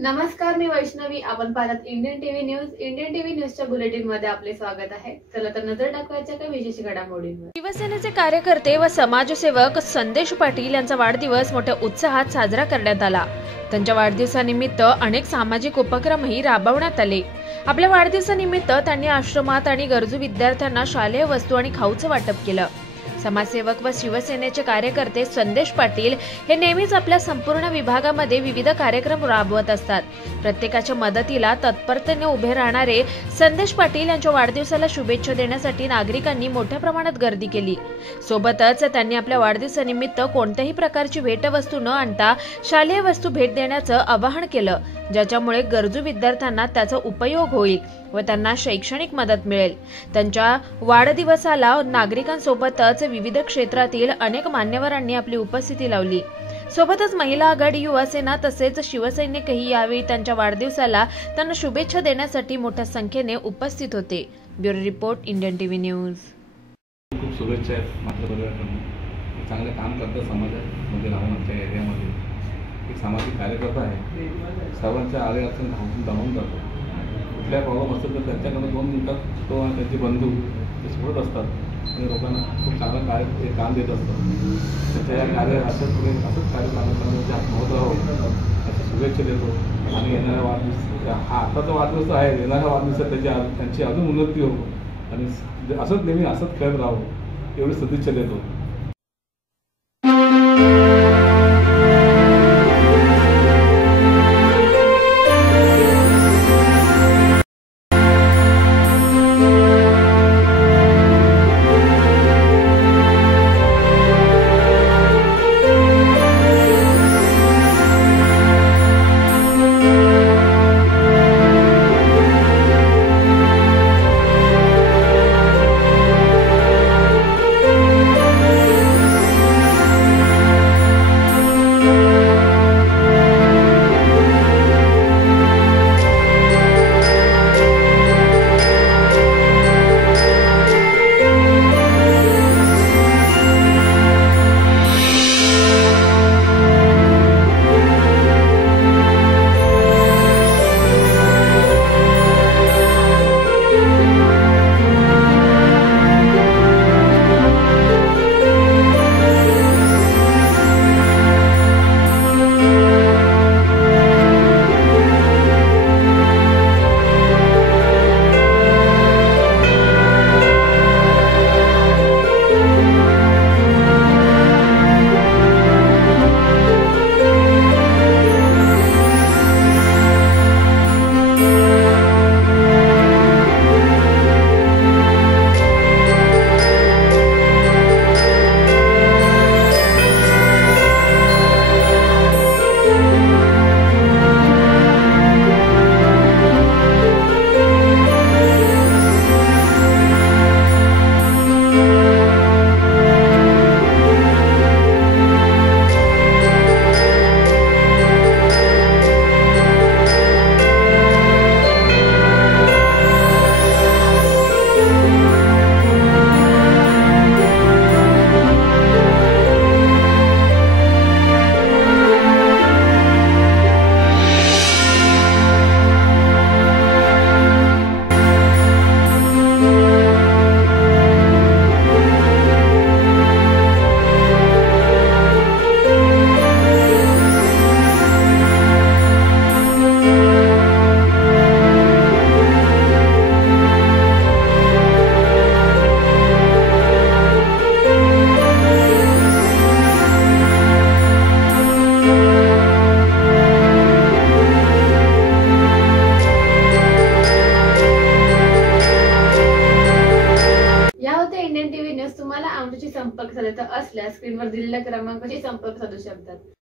नमस्कार, मी वैष्णवी. आपण पाहतात Indian TV news. Indian TV न्यूजच्या बुलेटिन मध्ये आपले स्वागत आहे. चला तर नजर टाकवायच्या काही विशेष घडामोडींवर. शिवसेनेचे कार्यकर्ते व समाजसेवक संदेश पाटील यांचा वाढदिवस मोठ्या उत्साहात साजरा करण्यात आला. त्यांच्या वाढदिवसानिमित्त अनेक सामाजिक उपक्रमही राबवण्यात आले. आपल्या वाढदिवसानिमित्त त्यांनी आश्रमात आणि गरजू विद्यार्थ्यांना शालेय वस्तू आणि खाऊचं वाटप केलं. समाजसेवक व शिवसेनेचे कार्यकर्ते संदेश पाटील हे नेहमीच आपल्या संपूर्ण विभागामध्ये विविध कार्यक्रम राबवत असतात. प्रत्येकाच्या मदतीला तत्परतेने उभे राहणारे संदेश पाटील यांच्या वाढदिवसाला शुभेच्छा देण्यासाठी नागरिकांनी मोठ्या प्रमाणात गर्दी केली. सोबतच त्यांनी आपल्या वाढदिवसानिमित्त कोणत्याही प्रकारची भेटवस्तू न आणता शालेय वस्तू भेट देण्याचं आवाहन केलं, ज्याच्यामुळे गरजू विद्यार्थ्यांना त्याचा उपयोग होईल व त्यांना शैक्षणिक मदत मिळेल. त्यांच्या वाढदिवसाला नागरिकांसोबतच विविध क्षेत्रातील अनेक मान्यवरांनी आपली उपस्थिती लावली. सोबतच महिला आघाडी, युवासेना तसेच शिवसैनिकही यावेळी त्यांच्या वाढदिवसाला त्यांना शुभेच्छा देण्यासाठी मोठ्या संख्येने उपस्थित होते. Bureau report, Indian TV news. खूप शुभेच्छा आहेत. मात्र परिवाराकडून चांगले काम करतात समाजामध्ये राहून आमच्या एरियामध्ये. एक सामाजिक कार्यकर्ता आहे. सर्वांच्या आले अडचण धावून जातो. कुठल्या प्रॉब्लेम असेल तर त्यांच्याकडे 2 मिनिटात तो आणि त्यांचे बंधू ते सोडत असतात आणि लोकांना खूप चांगलं काम देत असतात. त्याच्या या कार्य असंच कार्य चांगलं होत राहो अशा शुभेच्छा देतो. आणि येणाऱ्या वाढदिवस हा आताचा वाढदिवस आहे, येणाऱ्या वाढदिवसात त्यांची अजून उन्नती हो आणि असंच नेहमी असंच करत राहो एवढी सदिच्छा देतो. Indian TV news. तुम्हाला आमच्याशी संपर्क साधायचा असल्यास स्क्रीनवर दिलेल्या क्रमांकाशी संपर्क साधू शकतात.